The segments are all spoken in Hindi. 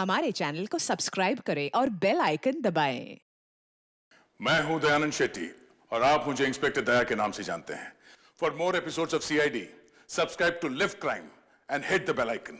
हमारे चैनल को सब्सक्राइब करें और बेल आइकन दबाएं। मैं हूं दयानंद शेट्टी और आप मुझे इंस्पेक्टर दया के नाम से जानते हैं। For more episodes of CID, subscribe to lift crime and hit the bell icon.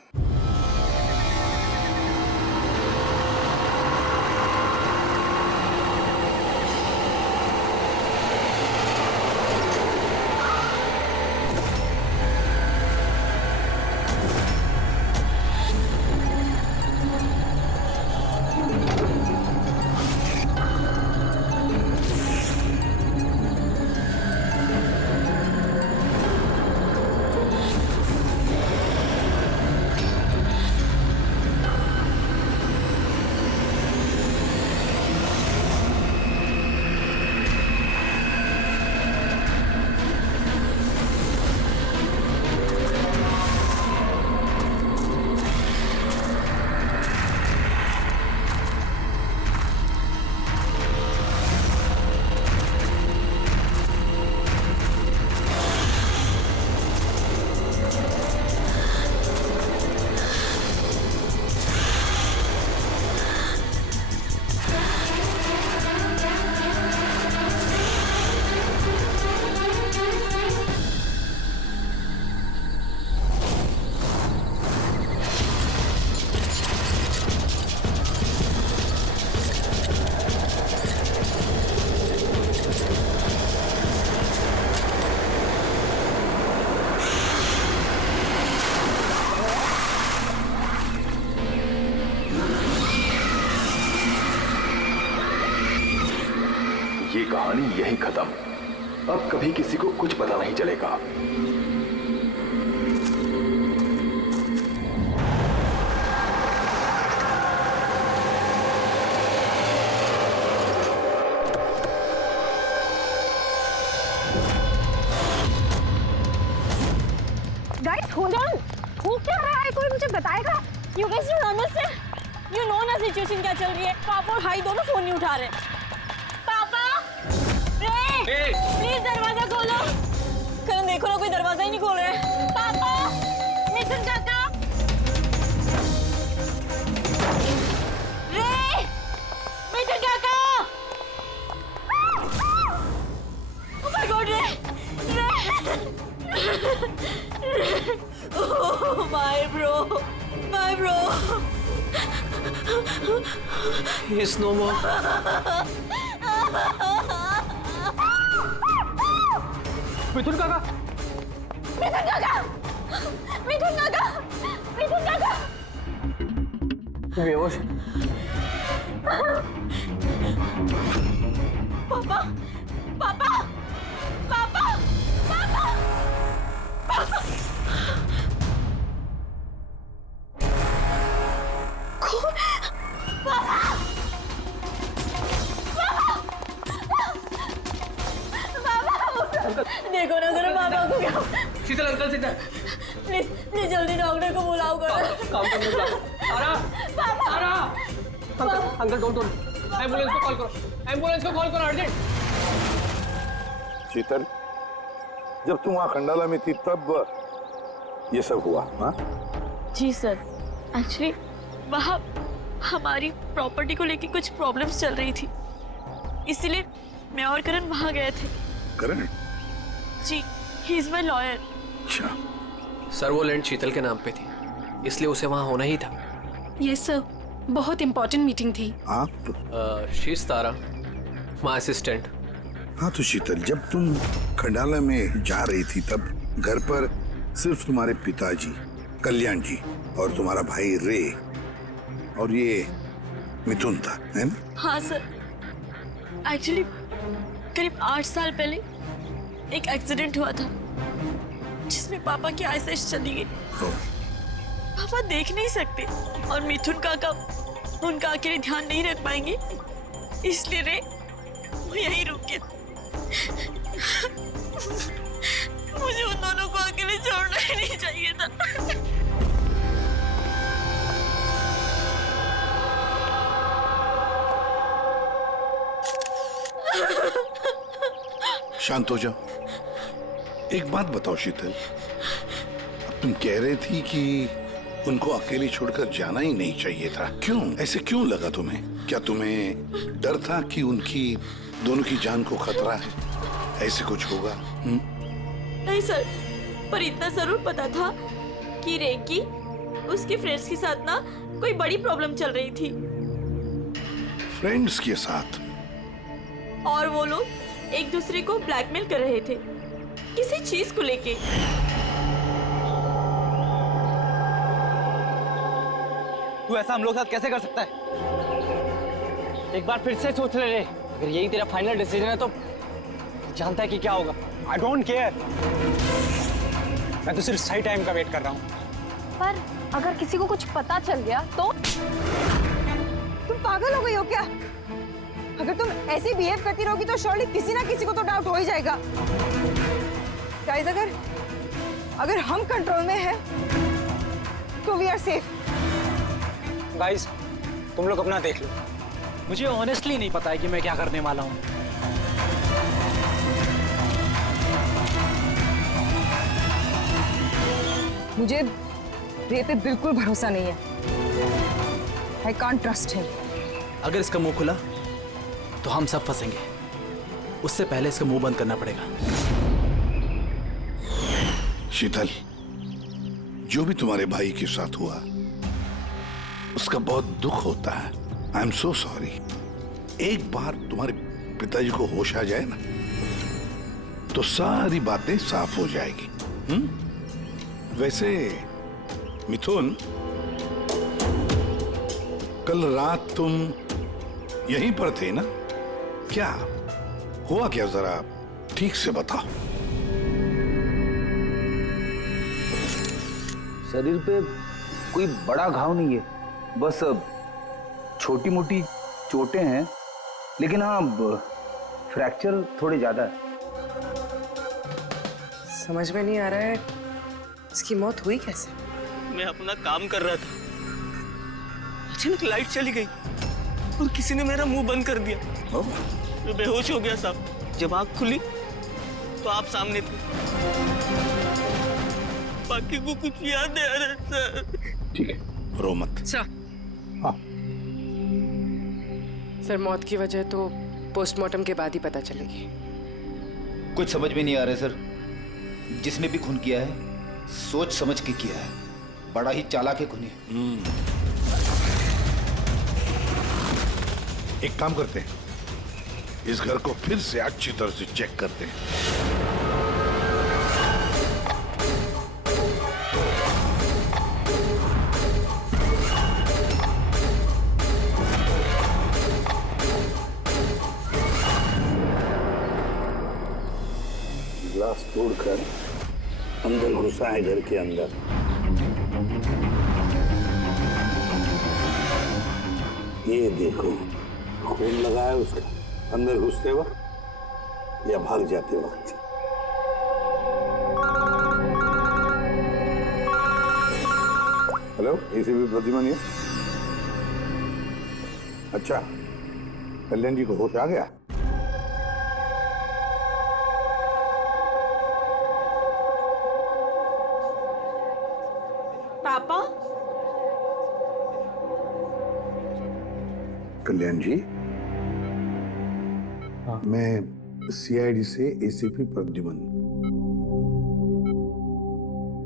ये कहानी यहीं खत्म। अब कभी किसी को कुछ पता नहीं चलेगा। गाइस होल्ड ऑन, हो क्या रहा है? कोई मुझे बताएगा? You guys don't understand. You know ना सिचुएशन क्या चल रही है। पापा और भाई दोनों फोन नहीं उठा रहे। पापा, रे, प्लीज दरवाजा खोलो। करण देखो ना, कोई दरवाजा ही नहीं खोल रहा है। पापा, मिथुन काका, रे, मिथुन काका। Oh my God, रे, oh my bro. He's no more. मिथुन काका, बेहोश। पापा, पापा, पापा, पापा, पापा। देखो ना जरा पापा को क्या। शीतल अंकल सीधा। प्लीज प्लीज जल्दी डॉक्टर को बुलाओ करो। काम करने जाओ। आरा, पापा, आरा। अंकल डोंट एम्बुलेंस को कॉल करो। एम्बुलेंस को कॉल करो अर्जेंट। शीतल, जब तुम वहाँ खंडाला में थी तब ये सब हुआ? हाँ जी सर, एक्चुअली वहाँ हमारी प्रॉपर्टी को लेके कुछ प्रॉब्लम्स चल रही थी, इसीलिए मैं और करण वहाँ गए थे। करण? जी, ही इज माय लॉयर। अच्छा। सर वो लैंड शीतल के नाम पे थी, इसलिए उसे वहाँ होना ही था। यस सर, बहुत इंपॉर्टेंट मीटिंग थी। आप? शीज तारा, माय असिस्टेंट। हाँ तो शीतल, जब तुम खंडाला में जा रही थी तब घर पर सिर्फ तुम्हारे पिताजी कल्याण जी और तुम्हारा भाई रे और ये मिथुन था, है ना? हाँ सर, एक्चुअली करीब 8 साल पहले एक एक्सीडेंट हुआ था जिसमें पापा की आईसाइट चली गई। पापा देख नहीं सकते और मिथुन काका उनका अकेले ध्यान नहीं रख पाएंगे, इसलिए रे वो यहीं रुक गया। मुझे उन दोनों को अकेले छोड़ना ही नहीं चाहिए था। शांत हो जाओ। एक बात बताओ शीतल, अब तुम कह रही थी कि उनको अकेली छोड़कर जाना ही नहीं चाहिए था। क्यों? ऐसे क्यों लगा तुम्हें? क्या तुम्हें डर था कि उनकी दोनों की जान को खतरा है? ऐसे कुछ होगा? नहीं सर, पर इतना जरूर पता था कि रे की उसके फ्रेंड्स के साथ ना कोई बड़ी प्रॉब्लम चल रही थी। फ्रेंड्स के साथ? और वो लोग एक दूसरे को ब्लैकमेल कर रहे थे किसी चीज को लेके। तू ऐसा हम लोग के साथ कैसे कर सकता है? एक बार फिर से सोच ले रे। अगर यही तेरा फाइनल डिसीजन है तो जानता है कि क्या होगा। I don't care. मैं तो सिर्फ सही टाइम का वेट कर रहा हूँ। पर अगर किसी को कुछ पता चल गया तो? तुम पागल हो गई हो क्या? अगर तुम ऐसे बिहेव करती रहोगी तो श्योरली किसी ना किसी को तो डाउट हो ही जाएगा। गाइस, अगर हम कंट्रोल में हैं तो वी आर सेफ। गाइस, तुम लोग अपना देख लो। मुझे ऑनेस्टली नहीं पता है कि मैं क्या करने वाला हूँ। मुझे रे पे बिल्कुल भरोसा नहीं है। I can't trust him. अगर इसका मुंह खुला तो हम सब फंसेंगे। उससे पहले इसका मुंह बंद करना पड़ेगा। शीतल, जो भी तुम्हारे भाई के साथ हुआ उसका बहुत दुख होता है। I am so sorry. एक बार तुम्हारे पिताजी को होश आ जाए ना तो सारी बातें साफ हो जाएगी। वैसे मिथुन, कल रात तुम यहीं पर थे ना? क्या हुआ? क्या जरा ठीक से बताओ। शरीर पे कोई बड़ा घाव नहीं है, बस छोटी मोटी चोटें हैं, लेकिन हाँ फ्रैक्चर थोड़े ज्यादा है। समझ में नहीं आ रहा है इसकी मौत हुई कैसे? मैं अपना काम कर रहा था, अचानक लाइट चली गई और किसी ने मेरा मुंह बंद कर दिया। मैं बेहोश हो गया साहब। जब आँख खुली तो आप सामने थे। बाकी को कुछ याद नहीं आ रहा सर। ठीक है, रो मत। सर, मौत की वजह तो पोस्टमार्टम के बाद ही पता चलेगी। कुछ समझ में नहीं आ रहा है सर। जिसने भी खून किया है सोच समझ के किया है। बड़ा ही चालाक है खूनी। एक काम करते हैं, इस घर को फिर से अच्छी तरह से चेक करते हैं। ग्लास तोड़कर अंदर घुसा है घर के अंदर। ये देखो, खून लगा है उसका अंदर घुसते वक्त या भाग जाते वक्त। हेलो, एसीपी प्रतिमा। अच्छा, कल्याण जी को होश आ गया? पापा, कल्याण जी, मैं सीआईडी से एसीपी प्रद्युमन।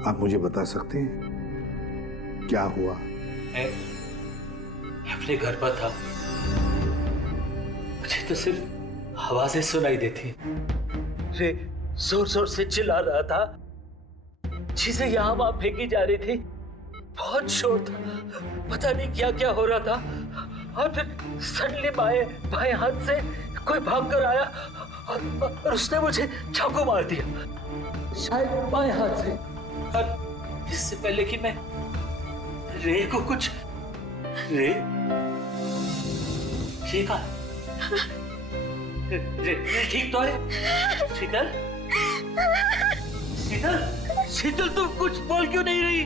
आप मुझे बता सकते हैं क्या हुआ? मैं अपने घर पर था। मुझे तो सिर्फ आवाजें सुनाई देती। रे जोर जोर से चिल्ला रहा था, चीजें यहाँ वहां फेंकी जा रही थी। बहुत शोर था, पता नहीं क्या क्या हो रहा था। और फिर सडनली बाएं हाथ से कोई भाग कर आया और उसने मुझे चाकू मार दिया, शायद बाएं हाथ से। और इससे पहले कि मैं रे को कुछ रे ठीक है? रे ठीक तो है? शीतल, शीतल, शीतल, तुम कुछ बोल क्यों नहीं रही?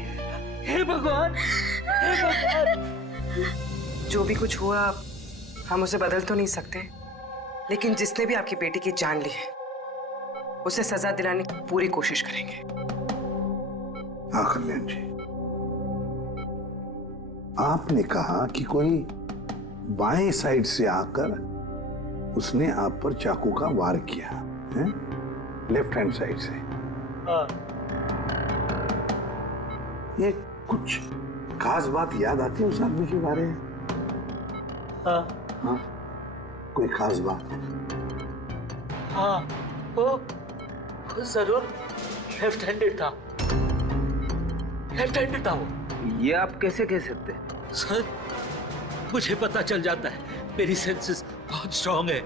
हे भगवान, हे भगवान। जो भी कुछ हुआ हम उसे बदल तो नहीं सकते, लेकिन जिसने भी आपकी बेटी की जान ली है उसे सजा दिलाने की पूरी कोशिश करेंगे। हाँ कल्याण जी, आपने कहा कि कोई बाएं साइड से आकर उसने आप पर चाकू का वार किया है, लेफ्ट हैंड साइड से। हाँ। ये कुछ खास बात याद आती है उस आदमी के बारे में? हाँ। हाँ, कोई खास बात? हाँ, वो जरूर लेफ्ट हैंडेड था। लेफ्ट हैंडेड था वो। ये आप कैसे कह सकते हैं? सर, मुझे पता चल जाता है, मेरी सेंसेस बहुत स्ट्रांग है।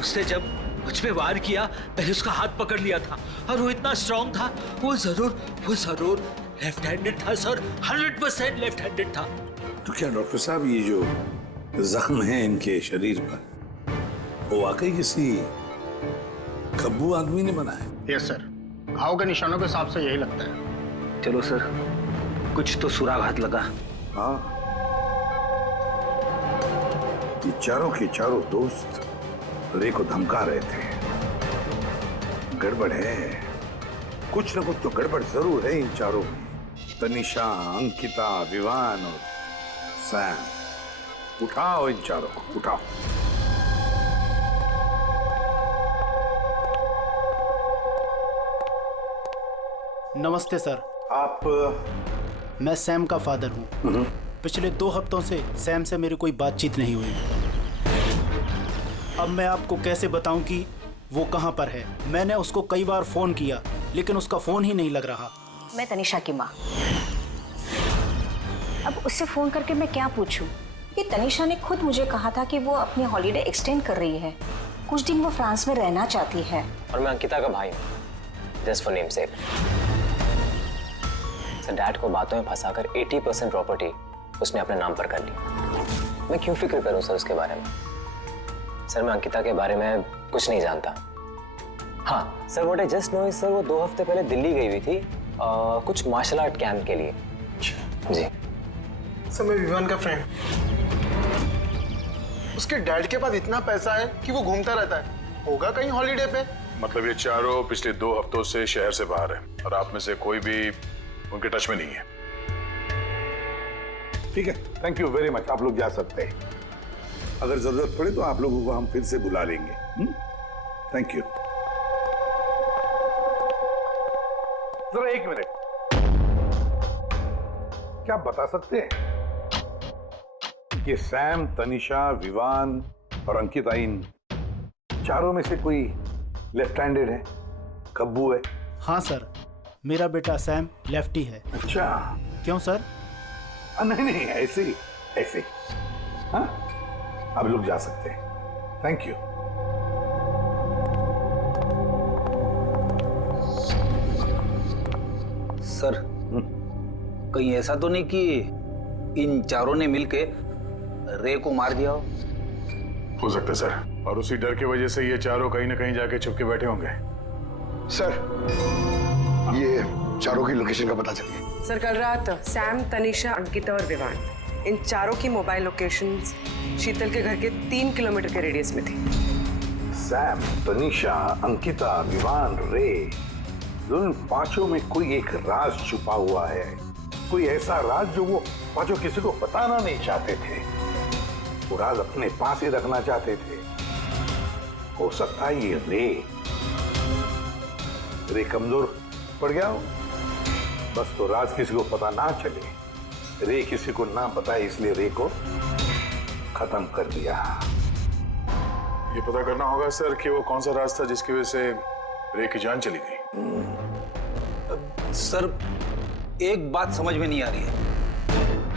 उसने जब मुझ पे वार किया, मैंने उसका हाथ पकड़ लिया था और वो इतना स्ट्रांग था, वो जरूर लेफ्ट हैंडेड था सर, 100% लेफ्ट हैंडेड था। तो क्या डॉक्टर साहब, ये जो जख्म है इनके शरीर पर, वो वाकई किसी खब्बू आदमी ने बनाया? यस सर, घाव के निशानों के हिसाब से यही लगता है। चलो सर, कुछ तो सुराग लगा। हाँ, ये चारों के चारों दोस्त रे को धमका रहे थे। गड़बड़ है, कुछ न कुछ तो गड़बड़ जरूर है इन चारों में। तनिषा, अंकिता, विवान और सैम। उठाओ इन चारों को, उठाओ। नमस्ते सर। आप? मैं सैम का फादर हूँ। पिछले 2 हफ्तों से सैम से मेरी कोई बातचीत नहीं हुई। अब मैं आपको कैसे बताऊं कि वो कहाँ पर है। मैंने उसको कई बार फोन किया, लेकिन उसका फोन ही नहीं लग रहा। मैं तनिषा की माँ। अब उससे फोन करके मैं क्या पूछूं? ये तनिषा ने खुद मुझे कहा था कि वो अपनी हॉलीडे एक्सटेंड कर रही है, कुछ दिन वो फ्रांस में रहना चाहती है। और मैं अंकिता का भाई हूँ, just for name sec. Sir, dad को बातों में फंसाकर 80% प्रॉपर्टी उसने अपने नाम पर कर ली। मैं क्यों फिक्र करूं सर उसके बारे में? सर, मैं अंकिता के बारे में कुछ नहीं जानता। हाँ sir, what I just know is sir, वो 2 हफ्ते पहले दिल्ली गई हुई थी कुछ मार्शल आर्ट कैंप के लिए। जी सर, मैं विवान का फ्रेंड। उसके डैड के पास इतना पैसा है कि वो घूमता रहता है। होगा कहीं हॉलीडे पे। मतलब ये चारों पिछले 2 हफ्तों से शहर से बाहर है और आप में से कोई भी उनके टच में नहीं है। ठीक है, थैंक यू वेरी मच। आप लोग जा सकते हैं। अगर जरूरत पड़े तो आप लोगों को हम फिर से बुला लेंगे। Thank you. जरा 1 मिनट, क्या आप बता सकते हैं कि सैम, तनिषा, विवान और अंकिता, इन चारों में से कोई लेफ्ट हैंडेड है, खब्बू है? हाँ सर, मेरा बेटा सैम लेफ्टी है। अच्छा। क्यों सर? नहीं, ऐसे ही, ऐसे। हाँ, आप लोग जा सकते हैं। Thank you. सर, कहीं ऐसा तो नहीं कि इन चारों ने मिलके रे को मार दिया हो सकता है सर, और उसी डर की वजह से ये चारों कहीं ना कहीं जाके छुप के बैठे होंगे। सर, ये चारों की लोकेशन का पता चल गया। सर, कल रात सैम, तनिषा, अंकिता और विवान, इन चारों की मोबाइल लोकेशंस शीतल के घर के 3 किलोमीटर के रेडियस में थी। सैम, तनिषा, अंकिता, विवान, रे, उन पांचों में कोई एक राज छुपा हुआ है। कोई ऐसा राज जो वो पांचों किसी को बताना नहीं चाहते थे। वो राज अपने पास ही रखना चाहते थे। हो सकता है ये रे कमजोर पड़ गया हो, बस तो राज किसी को पता ना चले। रे किसी को ना बताए, इसलिए रे को खत्म कर दिया। ये पता करना होगा सर कि वो कौन सा राज था जिसकी वजह से रे की जान चली गई। सर, एक बात समझ में नहीं आ रही है,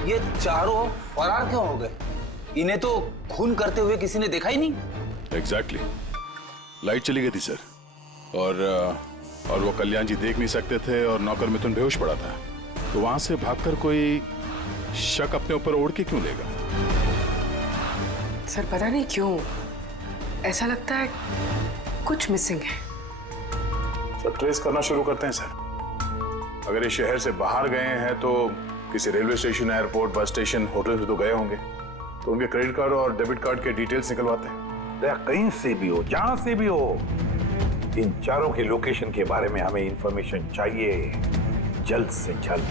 ये चारों फरार क्यों हो गए? इन्हें तो खून करते हुए किसी ने देखा ही नहीं। एग्जैक्टली, लाइट चली गई थी सर, और वो कल्याण जी देख नहीं सकते थे और नौकर मिथुन बेहोश पड़ा था, तो वहां से भागकर कोई शक अपने ऊपर ओढ़ के क्यों लेगा? सर, पता नहीं क्यों ऐसा लगता है कुछ मिसिंग है। सर, ट्रेस करना शुरू करते हैं सर। अगर ये शहर से बाहर गए हैं तो किसी railway station, airport, bus station, hotel में तो गए होंगे, तो उनके क्रेडिट कार्ड और डेबिट कार्ड के डिटेल्स निकलवाते हैं। कहीं से भी हो, जहां से भी हो, इन चारों के लोकेशन के बारे में हमें इंफॉर्मेशन चाहिए, जल्द से जल्द।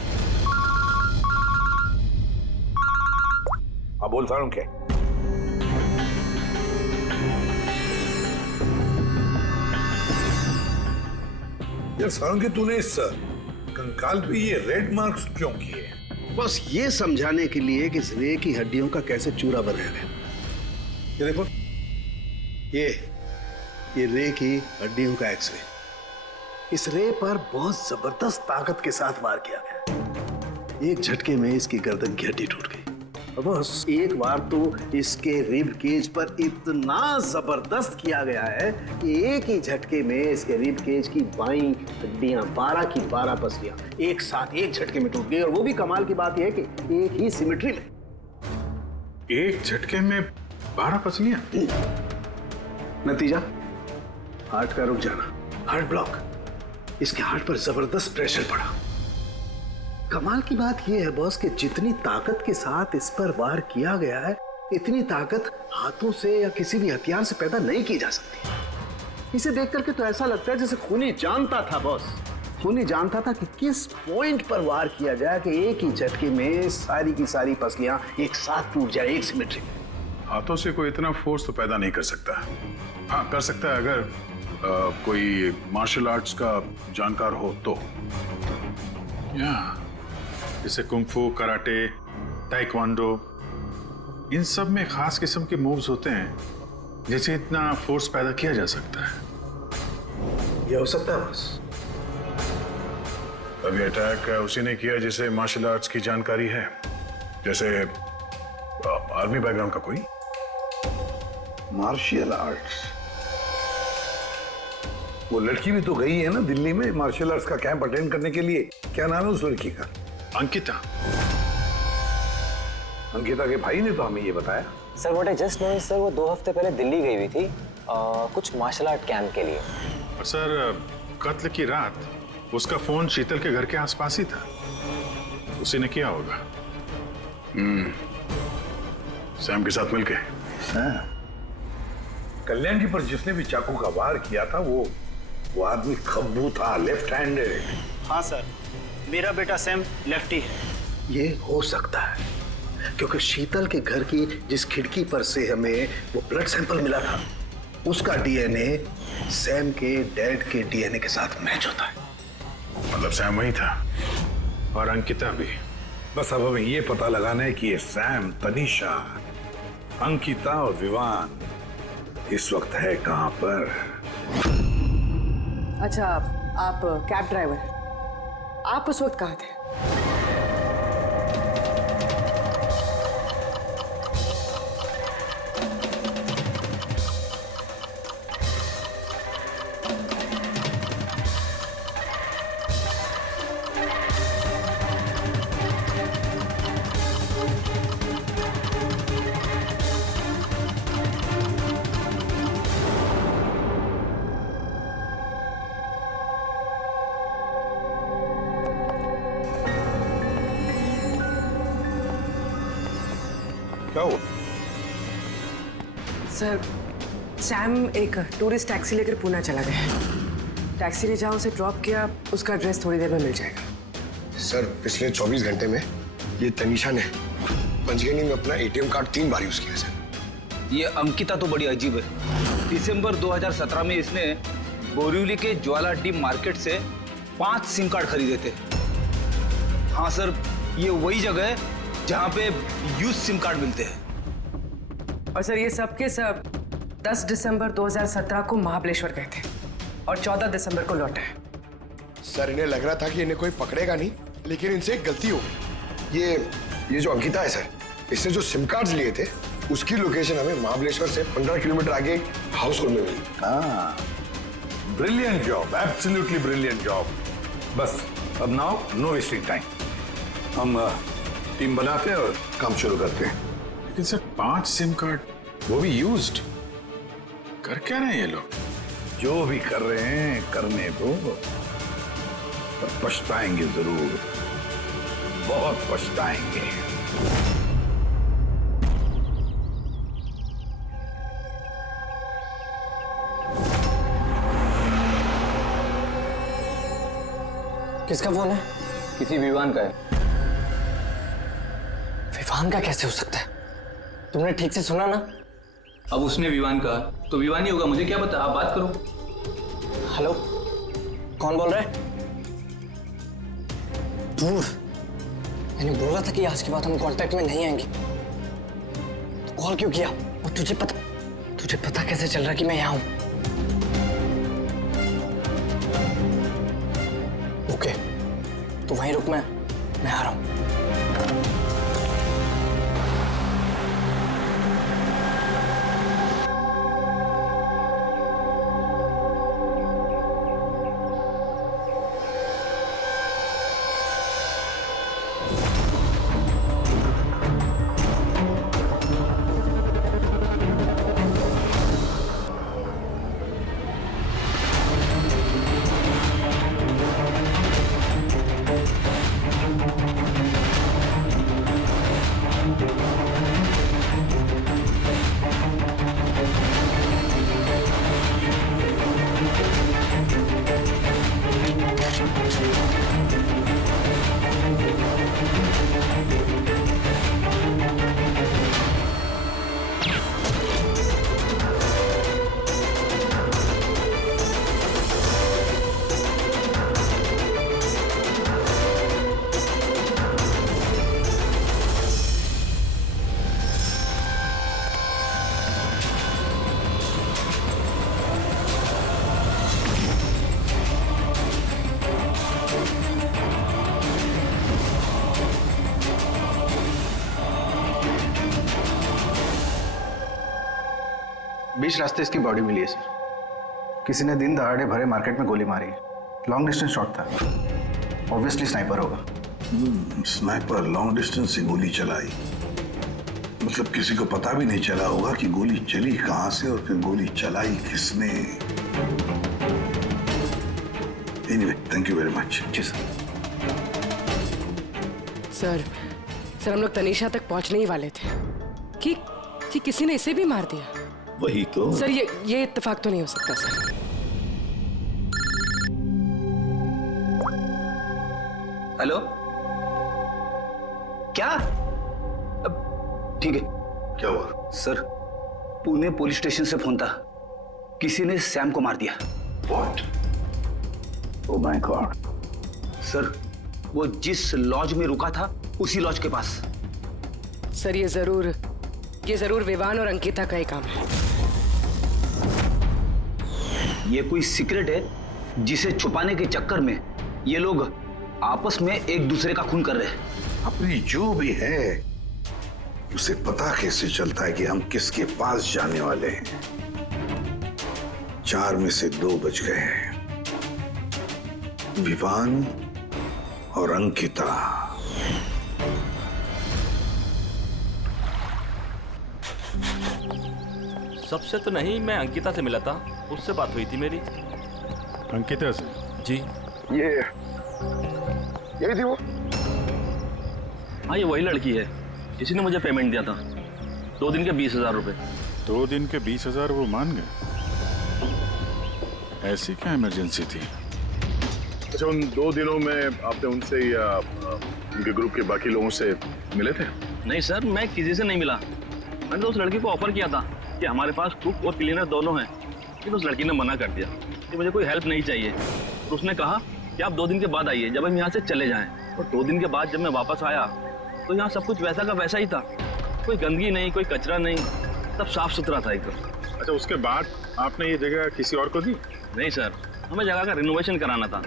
अब बोल सारुण के। यार सारुण के, तूने इस कंकाल पे ये रेड मार्क्स क्यों किए? बस ये समझाने के लिए कि इस रे की हड्डियों का कैसे चूरा बनाया गया। ये देखो, ये रे की हड्डियों का एक्सरे। इस रे पर बहुत जबरदस्त ताकत के साथ वार किया गया। एक झटके में इसकी गर्दन की हड्डी टूट गई। बस एक बार तो इसके रिब केज पर इतना जबरदस्त किया गया है कि एक ही झटके में इसके रिब केज की बाईं हड्डियां 12 की 12 पसलियां एक साथ एक झटके में टूट गई। और वो भी कमाल की बात यह है कि एक ही सिमेट्री में। एक झटके में 12 पसलियां? नतीजा हार्ट का रुक जाना, हार्ट ब्लॉक। इसके हार्ट पर जबरदस्त प्रेशर पड़ा। कमाल की बात यह है बॉस कि जितनी ताकत के साथ इस पर वार किया गया है, इतनी ताकत हाथों से या किसी भी हथियार से पैदा नहीं की जा सकती। इसे देख करके तो ऐसा लगता है जैसे खूनी जानता था बॉस, खूनी जानता था कि किस पॉइंट पर वार किया जाए कि एक ही झटके में सारी की सारी पसलियां एक साथ टूट जाए, एक सिमेट्री में। हाथों से कोई इतना फोर्स तो पैदा नहीं कर सकता। हाँ, कर सकता है अगर कोई मार्शल आर्ट्स का जानकार हो तो। जैसे कुंग-फू, कराटे, ताइक्वांडो, इन सब में खास किस्म के मूव्स होते हैं जिससे इतना फोर्स पैदा किया जा सकता है। ये हो सकता है बस। अभी अटैक उसी ने किया जिसे मार्शल आर्ट्स की जानकारी है, जैसे आर्मी बैकग्राउंड का कोई। Martial arts? वो लड़की भी तो गई है ना दिल्ली में मार्शल आर्ट्स का कैंप अटेंड करने के लिए। क्या नाम है उस लड़की का? अंकिता। अंकिता के भाई ने तो हमें ये बताया। Sir what I just know sir, वो 2 हफ्ते पहले दिल्ली गई हुई थी कुछ मार्शल आर्ट कैंप के लिए। और सर, कत्ल की रात उसका फोन शीतल के घर के आसपास ही था। उसी ने किया होगा। सैम के साथ मिलके। कल्याण जी पर जिसने भी चाकू का वार किया था वो आदमी खब्बू था, लेफ्ट हैंडेड। हाँ सर, मेरा बेटा सैम लेफ्टी है। ये हो सकता है क्योंकि शीतल के घर की जिस खिड़की पर से हमें वो ब्लड सैंपल मिला था, उसका डीएनए सैम के डैड के डीएनए के साथ मैच होता है। मतलब सैम वही था और अंकिता भी। बस अब हमें ये पता लगाना है कि ये सैम, तनीषा, अंकिता और विवान इस वक्त है कहां पर। अच्छा, आप कैब ड्राइवर, आप उस वक्त कहाँ थे? क्या हुआ? सर, सैम एक टूरिस्ट टैक्सी लेकर पूना चला गया। टैक्सी ने जहाँ उसे ड्रॉप किया, उसका एड्रेस थोड़ी देर में मिल जाएगा। सर, पिछले 24 घंटे में ये तनीषा ने पंचगनी में अपना एटीएम कार्ड 3 बार यूज किया सर। ये अंकिता तो बड़ी अजीब है। दिसंबर 2017 में इसने बोरिवली के ज्वाला डी मार्केट से 5 सिम कार्ड खरीदे थे। हाँ सर, ये वही जगह है जहाँ पे यूज सिम कार्ड मिलते हैं। और सर, ये सब के सब 10 दिसंबर 2017 को महाबलेश्वर गए थे और 14 दिसंबर को लौटे। सर, इन्हें लग रहा था कि इन्हें कोई पकड़ेगा नहीं, लेकिन इनसे एक गलती हो गई। ये जो अंकिता है सर, इसने जो सिम कार्ड्स लिए थे उसकी लोकेशन हमें महाबलेश्वर से 15 किलोमीटर आगे हाउस होल्ड में मिली। हाँ, brilliant job, absolutely brilliant job. बस अब नाउ नो वेस्टिंग टाइम, हम टीम बनाते हैं और काम शुरू करते हैं। लेकिन सर, 5 सिम कार्ड, वो भी यूज्ड, कर क्या रहे हैं ये लोग? जो भी कर रहे हैं करने दो, पर पछताएंगे जरूर, बहुत पछताएंगे। किसका फोन है? किसी विवान का है। विवान का कैसे हो सकता है? तुमने ठीक से सुना ना? अब उसने विवान कहा तो विवान ही होगा, मुझे क्या पता, आप बात करो। हेलो, कौन बोल रहा है? दूर। मैंने बोला था कि आज के बाद हम कांटेक्ट में नहीं आएंगे। तो कॉल क्यों किया? और तुझे पता कैसे चल रहा कि मैं यहाँ हूँ? ओके, तो वहीं रुक, मैं आ रहा हूँ। बीच रास्ते इसकी बॉडी मिली है सर। किसी ने दिन दहाड़े भरे मार्केट में गोली मारी है। लॉन्ग डिस्टेंस शॉट था, ऑब्वियसली स्नाइपर होगा। स्नाइपर लॉन्ग डिस्टेंस से गोली चलाई, मतलब किसी को पता भी नहीं चला होगा कि गोली चली कहां से और फिर गोली चलाई किसने। Anyway, thank you very much. जी सर। सर हम लोग तनीषा तक पहुंचने ही वाले थे कि किसी ने इसे भी मार दिया। वही तो सर, ये इत्तेफाक तो नहीं हो सकता सर। हेलो, क्या? ठीक है। क्या हुआ? सर, पुणे पुलिस स्टेशन से फोन था, किसी ने सैम को मार दिया। What? Oh my God. Sir, वो जिस लॉज में रुका था उसी लॉज के पास। सर, ये जरूर विवान और अंकिता का ही काम है। ये कोई सीक्रेट है जिसे छुपाने के चक्कर में ये लोग आपस में एक दूसरे का खून कर रहे हैं। अपनी जो भी है उसे पता कैसे चलता है कि हम किसके पास जाने वाले हैं? 4 में से 2 बच गए हैं, विवान और अंकिता। सबसे तो नहीं, मैं अंकिता से मिला था, उससे बात हुई थी मेरी। अंकिता से? जी। यही थी वो? हाँ, ये वही लड़की है, इसी ने मुझे पेमेंट दिया था, 2 दिन के 20,000 रुपए। 2 दिन के 20,000 वो मान गए? ऐसी क्या इमरजेंसी थी? अच्छा, उन 2 दिनों में आपने उनसे या उनके ग्रुप के बाकी लोगों से मिले थे? नहीं सर, मैं किसी से नहीं मिला। मैंने तो उस लड़की को ऑफर किया था कि हमारे पास कुक और क्लीनर दोनों हैं, लेकिन उस लड़की ने मना कर दिया कि मुझे कोई हेल्प नहीं चाहिए। और उसने कहा कि आप 2 दिन के बाद आइए, जब हम यहाँ से चले जाएं। और 2 दिन के बाद जब मैं वापस आया तो यहाँ सब कुछ वैसा का वैसा ही था, कोई गंदगी नहीं, कोई कचरा नहीं, सब साफ सुथरा था एकदम। अच्छा, उसके बाद आपने ये जगह किसी और को दी? नहीं सर, हमें जगह का रिनोवेशन कराना था,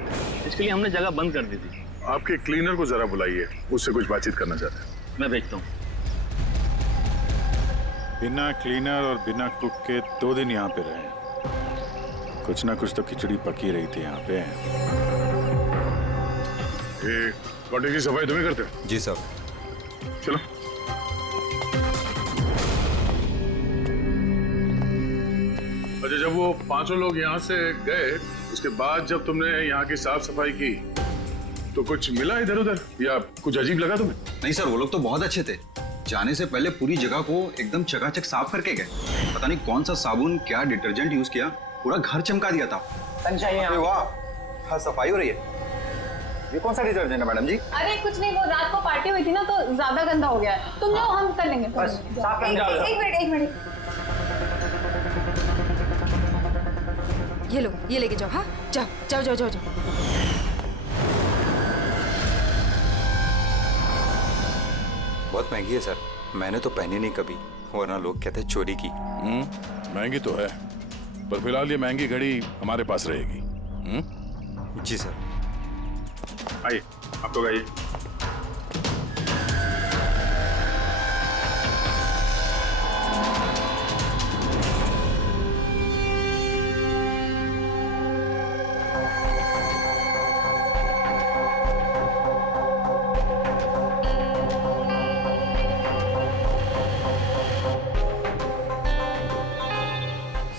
इसके लिए हमने जगह बंद कर दी थी। आपके क्लीनर को जरा बुलाइए, उससे कुछ बातचीत करना चाहते हैं। मैं भेजता हूँ। बिना क्लीनर और बिना कुक के 2 दिन यहाँ पे रहे, कुछ ना कुछ तो खिचड़ी पकी रही थी यहाँ पे। ये कॉटेज की सफाई तुम्हें करते हो? जी सर। चलो। अच्छा, जब वो 5 लोग यहाँ से गए, उसके बाद जब तुमने यहाँ की साफ सफाई की तो कुछ मिला इधर उधर या कुछ अजीब लगा तुम्हें? नहीं सर, वो लोग तो बहुत अच्छे थे। जाने से पहले पूरी जगह को एकदम चकाचक साफ करके गए। पता नहीं कौन सा साबुन, क्या डिटर्जेंट यूज किया, पूरा घर चमका दिया था। संजय, वाह, हाँ, सफाई हो रही है। ये कौन सा डिटर्जेंट है मैडम जी? अरे कुछ नहीं, वो रात को पार्टी हुई थी ना तो ज्यादा गंदा हो गया है। तुम जाओ, हम कर लेंगे। एक मिनट। ये लो, ये लेके जाओ। हाँ जाओ। बहुत महंगी है सर, मैंने तो पहनी नहीं कभी, वरना लोग कहते हैं चोरी की। महंगी तो है, पर फिलहाल ये महंगी घड़ी हमारे पास रहेगी। जी सर। आइए, आप लोग आइए।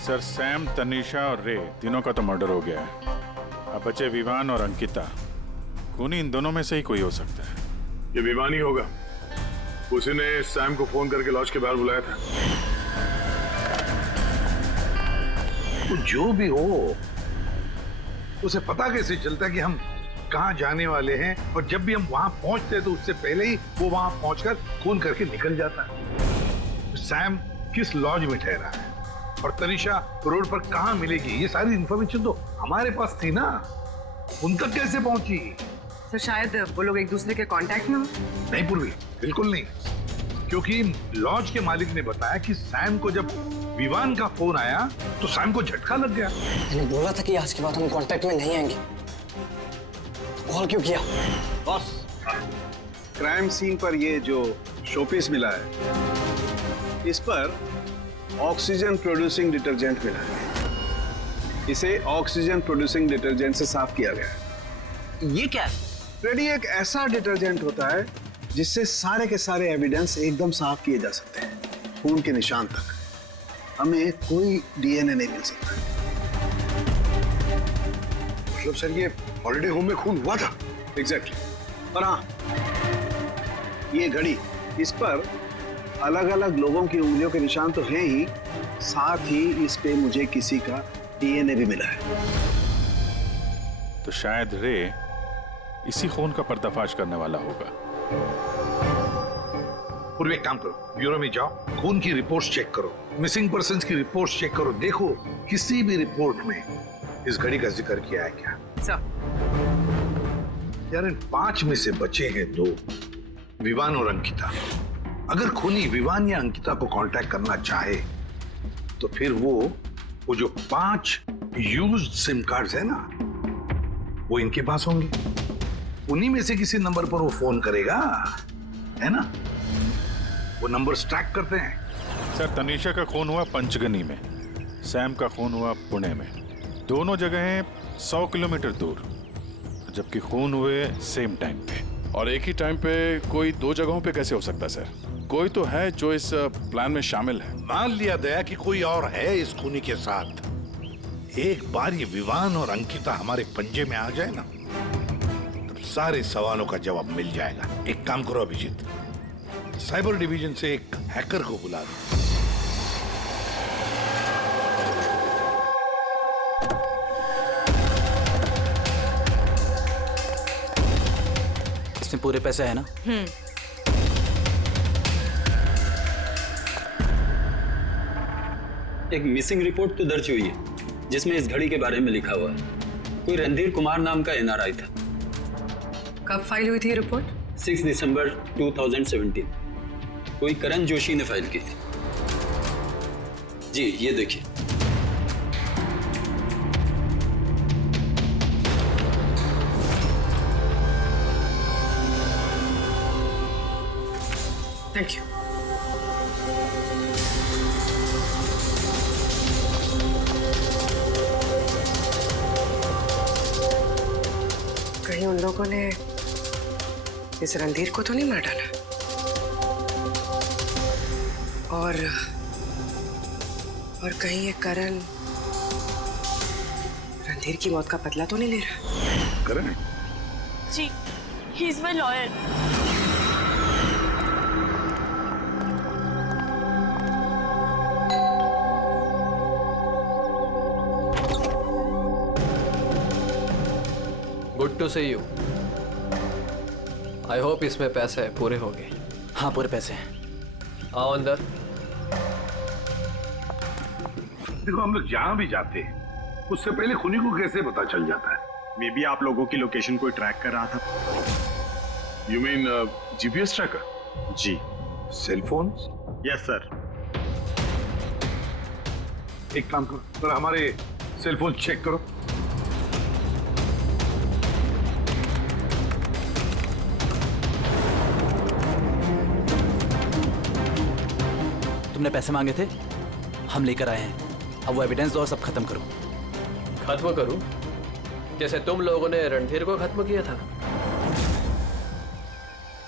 सर, सैम, तनीषा और रे तीनों का तो मर्डर हो गया है। अब बचे विवान और अंकिता। खूनी इन दोनों में से ही कोई हो सकता है। ये विवान ही होगा, उसी ने सैम को फोन करके लॉज के बाहर बुलाया था। तो जो भी हो, उसे पता कैसे चलता कि हम कहाँ जाने वाले हैं, और जब भी हम वहां पहुंचते तो उससे पहले ही वो वहां पहुंचकर फोन करके निकल जाता है। सैम किस लॉज में ठहरा है और तनीषा रोड पर कहां मिलेगी, ये सारी इंफॉर्मेशन तो हमारे पास थी ना, उन तक कैसे पहुंची? सर शायद वो लोग एक दूसरे के कांटेक्ट में हो। नहीं पूर्वी, बिल्कुल नहीं, क्योंकि लॉज के मालिक ने बताया कि सैम को जब विवान का फोन आया तो सैम को झटका लग गया। मैंने बोला था कि आज के बाद हम कांटेक्ट में नहीं आएंगे, कॉल क्यों किया? बॉस, क्राइम सीन पर ये जो शोपीस मिला है, इस पर ऑक्सीजन प्रोड्यूसिंग डिटर्जेंट मिला है। इसे ऑक्सीजन प्रोड्यूसिंग डिटर्जेंट से साफ किया गया है। ये क्या है? रेडी एक ऐसा डिटर्जेंट होता है जिससे सारे के सारे एविडेंस एकदम साफ किए जा सकते हैं, खून के निशान तक। हमें कोई डीएनए नहीं मिल सकता। मतलब सर ये हॉलिडे होम में खून हुआ था? एग्जैक्टली। और हाँ, ये घड़ी, इस पर अलग अलग लोगों की उंगलियों के निशान तो हैं ही, साथ ही इस पे मुझे किसी का डीएनए भी मिला है। तो शायद रे इसी खून का पर्दाफाश करने वाला होगा। पूर्व एक काम करो, ब्यूरो में जाओ, खून की रिपोर्ट्स चेक करो, मिसिंग पर्संस की रिपोर्ट्स चेक करो, देखो किसी भी रिपोर्ट में इस घड़ी का जिक्र किया है क्या। यार इन 5 में से बचे हैं 2, विवान और अंकिता। अगर खूनी विवान या अंकिता को कांटेक्ट करना चाहे तो फिर वो जो 5 यूज्ड सिम कार्ड्स है ना, वो इनके पास होंगे। उन्हीं में से किसी नंबर पर वो फोन करेगा, है ना? वो नंबर ट्रैक करते हैं। सर, तनीषा का खून हुआ पंचगनी में, सैम का खून हुआ पुणे में। दोनों जगहें 100 किलोमीटर दूर, जबकि खून हुए सेम टाइम पे। और एक ही टाइम पे कोई 2 जगहों पे कैसे हो सकता है सर? कोई तो है जो इस प्लान में शामिल है। मान लिया गया कि कोई और है इस खूनी के साथ। एक बार ये विवान और अंकिता हमारे पंजे में आ जाए ना, तब सारे सवालों का जवाब मिल जाएगा। एक काम करो अभिजीत, साइबर डिवीजन से एक हैकर को बुला दो। इसमें पूरे पैसे है ना? एक मिसिंग रिपोर्ट तो दर्ज हुई है जिसमें इस घड़ी के बारे में लिखा हुआ है। कोई रणधीर कुमार नाम का एनआरआई था। कब फाइल हुई थी ये रिपोर्ट? 6 दिसंबर 2017। कोई करण जोशी ने फाइल की थी। जी ये देखिए। Thank you. कहीं उन लोगों ने इस रणधीर को तो नहीं मार डाला? और कहीं ये करण रणधीर की मौत का बदला तो नहीं ले रहा? करण? जी, he is my lawyer. Good to see you. I hope इसमें पैसे पूरे हो गए। हाँ पूरे पैसे हैं। आओ अंदर। देखो हम लोग जहाँ भी जाते हैं उससे पहले खुनी को कैसे पता चल जाता है? मे बी आप लोगों की लोकेशन कोई ट्रैक कर रहा था। You mean GPS tracker? जी। Cell phone? Yes sir. एक काम करो, जरा हमारे सेल फोन चेक करो। तुमने पैसे मांगे थे, हम लेकर आए हैं। अब वो एविडेंस दो और सब खत्म करो। खत्म करूं? जैसे तुम लोगों ने रणधीर को खत्म किया था।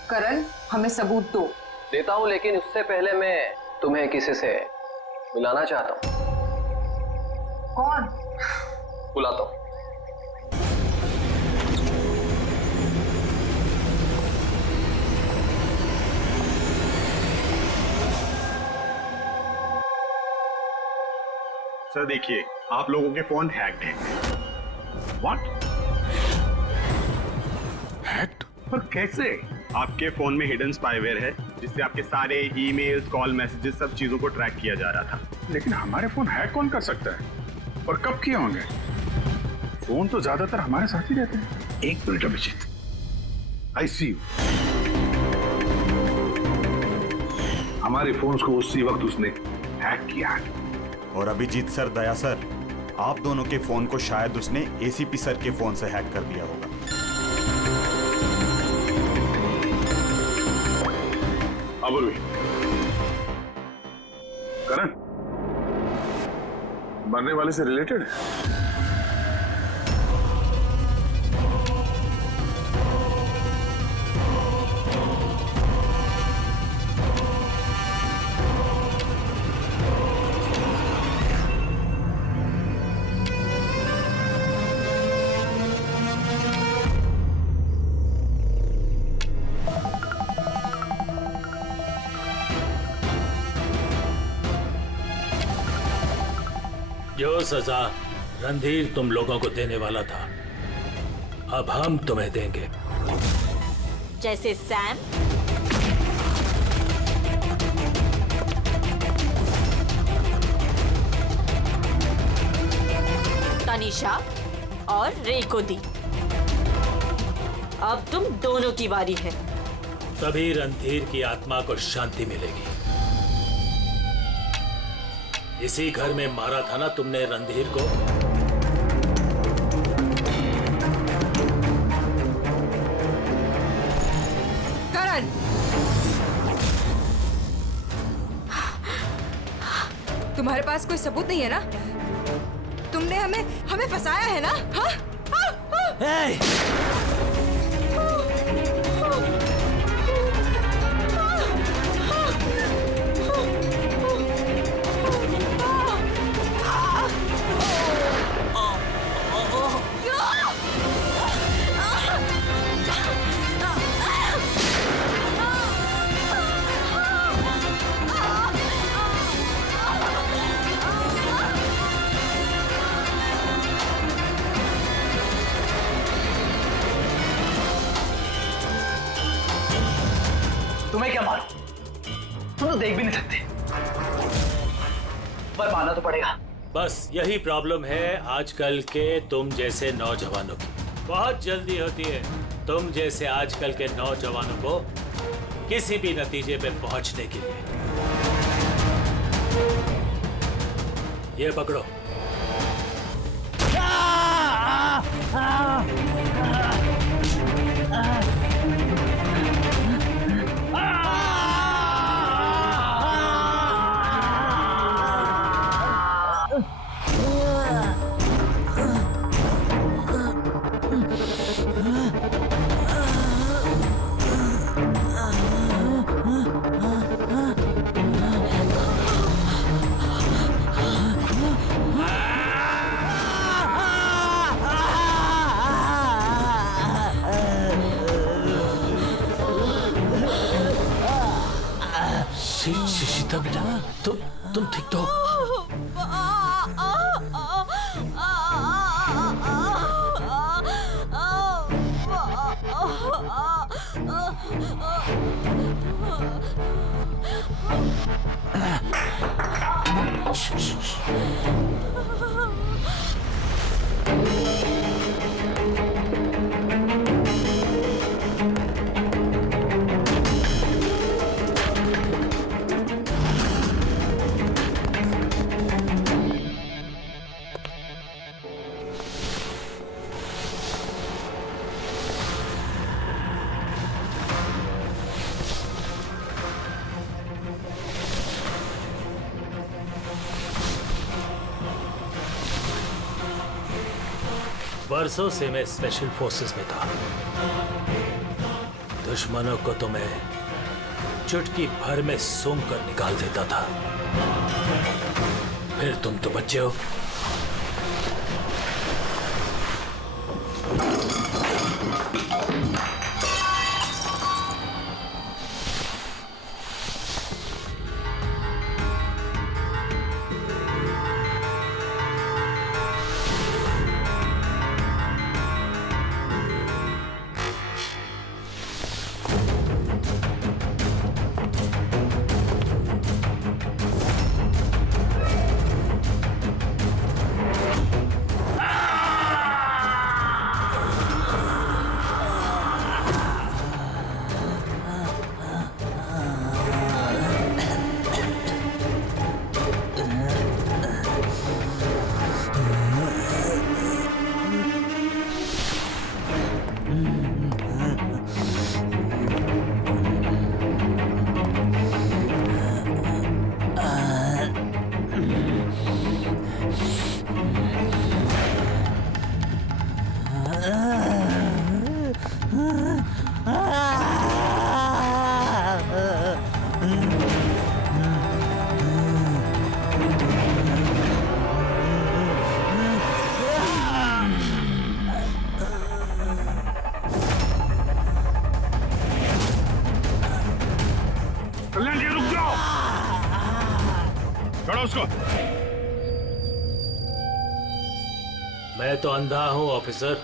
करण, हमें सबूत दो। देता हूं, लेकिन उससे पहले मैं तुम्हें किसी से मिलाना चाहता हूं। कौन? बुलाता हूं। सर देखिए, आप लोगों के फोन हैक्ड हैं। व्हाट? हैक्ड? पर कैसे? आपके फोन में हिडन स्पाईवेयर है जिससे आपके सारे ईमेल्स, कॉल, मैसेजेस, सब चीजों को ट्रैक किया जा रहा था। लेकिन हमारे फोन हैक कौन कर सकता है और कब किए होंगे? फोन तो ज्यादातर हमारे साथ ही रहते हैं। एक minute Abhijit, I see you. हमारे फोन्स को उसी वक्त उसने हैक किया है। और अभिजीत सर, दया सर, आप दोनों के फोन को शायद उसने एसीपी सर के फोन से हैक कर दिया होगा। अबुल करण मरने वाले से रिलेटेड है? जो सजा रणधीर तुम लोगों को देने वाला था, अब हम तुम्हें देंगे। जैसे सैम, तनिषा और रे को दी। अब तुम दोनों की बारी है। तभी रणधीर की आत्मा को शांति मिलेगी। इसी घर में मारा था ना तुमने रणधीर को? करण, तुम्हारे पास कोई सबूत नहीं है ना? तुमने हमें फंसाया है ना? हाँ? तुम्हें क्या मालूम? तुम तो देख भी नहीं सकते, पर मानना तो पड़ेगा। बस यही प्रॉब्लम है आजकल के तुम जैसे नौजवानों की। बहुत जल्दी होती है तुम जैसे आजकल के नौजवानों को किसी भी नतीजे पे पहुंचने के लिए। ये पकड़ो। शीतल बेटा, तुम ठीक तो? बरसों से मैं स्पेशल फोर्सेस में था। दुश्मनों को तो मैं चुटकी भर में सूंघ कर निकाल देता था। फिर तुम तो बच्चे हो। कल्याण जी रुक जाओ, छोड़ो उसको। मैं तो अंधा हूं ऑफिसर,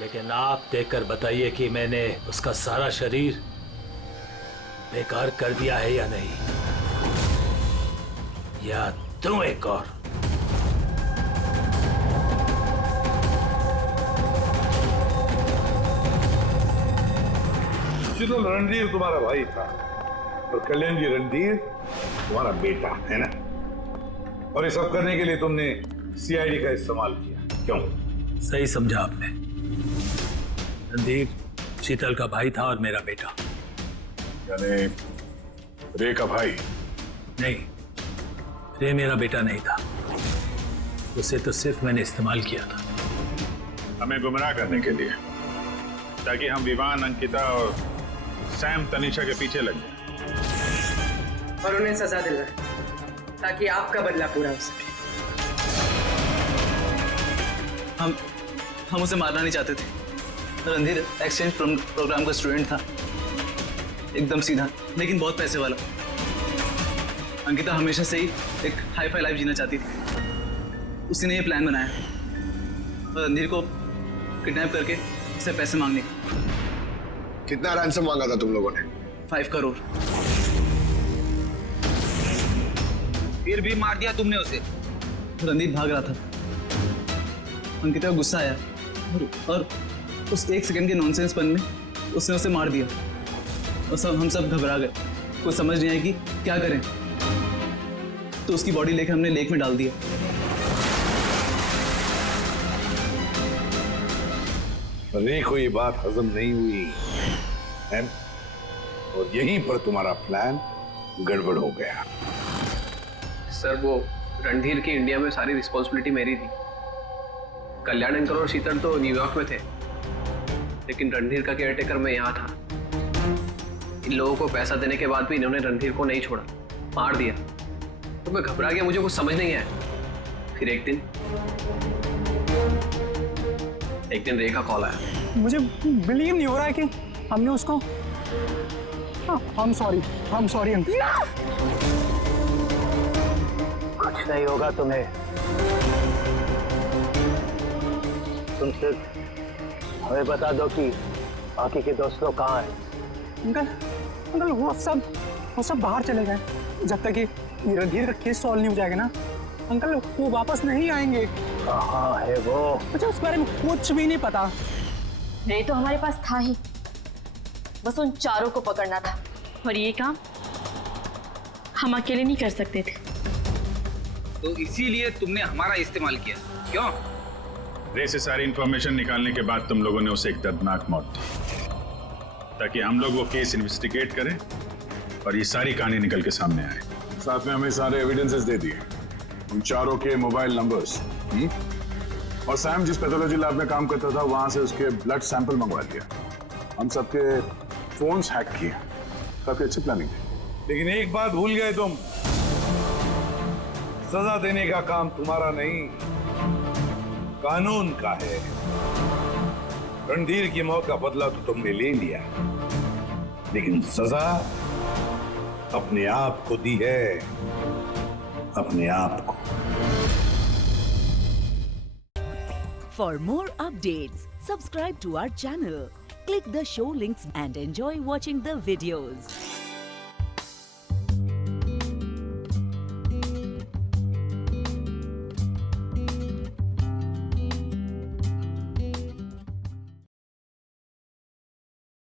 लेकिन आप देखकर बताइए कि मैंने उसका सारा शरीर बेकार कर दिया है या नहीं, या तुम एक और। शीतल, रणधीर तुम्हारा भाई था और कल्याण जी रणधीर तुम्हारा बेटा है ना। और ये सब करने के लिए तुमने सीआईडी का इस्तेमाल किया, क्यों? सही समझा आपने। रणधीर शीतल का भाई था और मेरा बेटा। यानी रे का भाई? नहीं, रे मेरा बेटा नहीं था। उसे तो सिर्फ मैंने इस्तेमाल किया था। हमें गुमराह करने के लिए, ताकि हम विवान, अंकिता और सैम तनीषा के पीछे लग जाएं। और उन्हें सजा दिलवाए ताकि आपका बदला पूरा हो सके। हम उसे मारना नहीं चाहते थे। रणधीर एक्सचेंज प्रोग्राम का स्टूडेंट था, एकदम सीधा लेकिन बहुत पैसे वाला। अंकिता हमेशा से ही एक हाई फाई लाइफ जीना चाहती थी। उसी ने ये प्लान बनाया और रणधीर को किडनैप करके उसे पैसे मांगने का। कितना रैंसम मांगा था तुम लोगों ने? 5 करोड़। फिर भी मार दिया तुमने उसे। रणधीर भाग रहा था, अंकिता को गुस्सा आया और उस 1 सेकंड के नॉनसेंस पन में उसने उसे मार दिया। और हम सब घबरा गए, कुछ समझ नहीं आई कि क्या करें। तो उसकी बॉडी लेकर हमने लेक में डाल दिया। रे को ये बात हजम नहीं हुई है और यहीं पर तुम्हारा प्लान गड़बड़ हो गया। सर, वो रणधीर की इंडिया में सारी रिस्पॉन्सिबिलिटी मेरी थी। कल्याण अंकल और शीतल तो न्यूयॉर्क में थे, लेकिन रणधीर का केयरटेकर मैं यहाँ था। इन लोगों को पैसा देने के बाद भी इन्होंने रणधीर को नहीं छोड़ा, मार दिया। तो मैं घबरा गया, मुझे कुछ समझ नहीं आया। फिर एक दिन रे का कॉल आया। मुझे बिलीव नहीं हो रहा है कि हमने उसको। I'm sorry uncle. कुछ नहीं होगा तुम्हें। तुम सिर्फ हमें बता दो कि बाकी के दोस्त लोग कहाँ हैं। अंकल वो सब बाहर चले गए। जब तक ये रणधीर का केस सॉल्व नहीं हो जाएगा ना अंकल वो वापस नहीं आएंगे। कहाँ है वो? मुझे उस बारे में कुछ भी नहीं पता। रे तो हमारे पास था ही, बस उन चारों को पकड़ना था, और ये काम हम अकेले नहीं कर सकते थे। तो इसीलिए तुमने हमारा इस्तेमाल किया, क्यों? रे से सारी इंफॉर्मेशन निकालने के बाद तुम लोगों ने उसे एक दर्दनाक मौत दी, ताकि हम लोग वो केस इन्वेस्टिगेट करें और ये सारी कहानी निकल के सामने आए। साथ में हमें सारे एविडेंसेस दे दिए, उन चारों के मोबाइल नंबर्स, और सैम जिस पैथोलॉजी लैब में काम करता था वहां से उसके ब्लड सैंपल मंगवा लिया। हम सबके फोन्स हैक किए। काफी अच्छी प्लानिंग थी। लेकिन एक बात भूल गए तुम, सजा देने का काम तुम्हारा नहीं, कानून का है। रणधीर की मौत का बदला तो तुमने ले लिया, लेकिन सजा अपने आप को दी है, अपने आप को। For more updates, subscribe to our channel, click the show links and enjoy watching the videos.